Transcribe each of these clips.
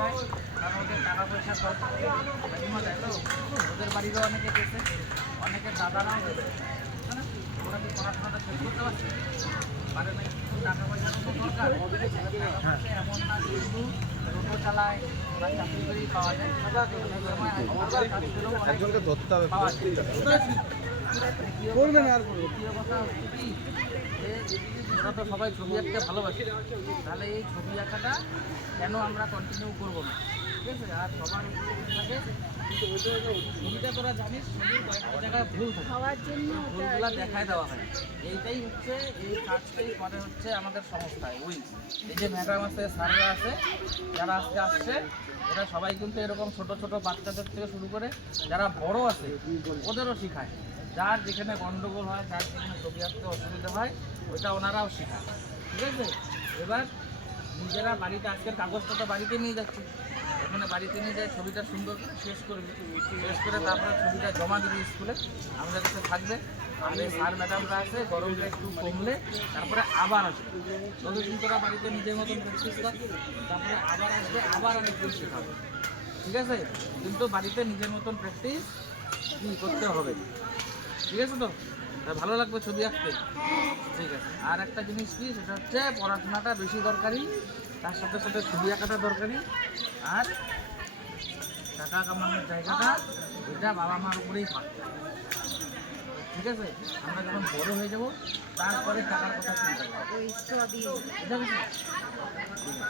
যায়, কারণ ওদের টাকা পয়সার দরকার, তাই তো ওদের বাড়িরও অনেকে গেছে, অনেকের দাদারাও গেছে, ওরা কি পড়াশোনাটা শেষ করতে পারছে পারে না, টাকা পয়সার খুব দরকার। এমন না যে শুধু টোটো চালায় বা চাকরি করেই পাওয়া যায়, একজনকে ধরতে হবে। দ্বিতীয় কথা হচ্ছে কি, ওরা তো সবাই ছবি আঁকতে ভালোবাসে, তাহলে এই ছবি আঁকাটা কেন আমরা কন্টিনিউ করবো না, ঠিক আছে? আর সবার থাকে ছবিটা তোরা জানিস, ছবির কয়েকটা জায়গায় ভুল থাকে, ভুলগুলো দেখায় দেওয়া হয়। এইটাই হচ্ছে, এই কাজটাই করে হচ্ছে আমাদের সংস্থায় উইংস। এই যে ম্যাডাম আছে, স্যাররা আছে, যারা আজকে আসছে, এরা সবাই কিন্তু এরকম ছোট ছোট বাচ্চাদের থেকে শুরু করে যারা বড় আছে ওদেরও শেখায়। যার যেখানে গন্ডগোল হয়, যার যেখানে ছবি আঁকতে অসুবিধা হয়, ওইটা ওনারাও শেখায়, ঠিক আছে? এবার নিজেরা বাড়িতে আজকের কাগজটা তো বাড়িতে নিয়ে যাচ্ছি, এখানে বাড়িতে নিয়ে যায় ছবিটা সুন্দর করে শেষ করবে, শেষ করে তারপরে ছবিটা জমা দিবি স্কুলে, আমাদের কাছে থাকবে। আর এই স্যার ম্যাডামরা আছে, গরমটা একটু কমলে তারপরে আবার আসবে, যতদিন তোরা বাড়িতে নিজের মতন প্র্যাকটিস কর, তারপরে আবার আসবে, আবার অনেক কিছু শেখাবে, ঠিক আছে? কিন্তু বাড়িতে নিজের মতন প্র্যাকটিস করতে হবে, ঠিক আছে? তো ভালো লাগবে ছবি আঁকতে, ঠিক আছে? আর একটা জিনিস কি, সেটা হচ্ছে পড়াশোনাটা বেশি দরকারি, তার সাথে সাথে ছবি আঁকাটা দরকারি, আর টাকা কামানোর জায়গাটা এটা বাবা মার উপরেই থাকে, ঠিক আছে? আমরা যখন বড় হয়ে যাব তারপরে টাকার কথা চিন্তা করবো,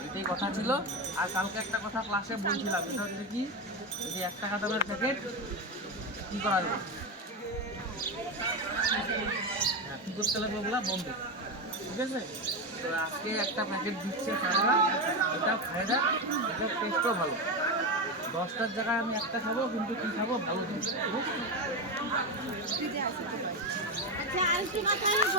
এটাই কথা ছিল। আর কালকে একটা কথা ক্লাসে বলছিলাম, এটা হচ্ছে কি, এই যে 1 টাকা দামের প্যাকেট কী করা যাবে, কী করতে লাগবে ওগুলা বন্ধ, ঠিক আছে? তো আজকে একটা প্যাকেট দিচ্ছে তারা, এটা ফায়দা, এটার টেস্টও ভালো। 10টার জায়গায় আমি একটা খাবো, কিন্তু কী খাবো, ভালো জিনিস, ঠিক আছে?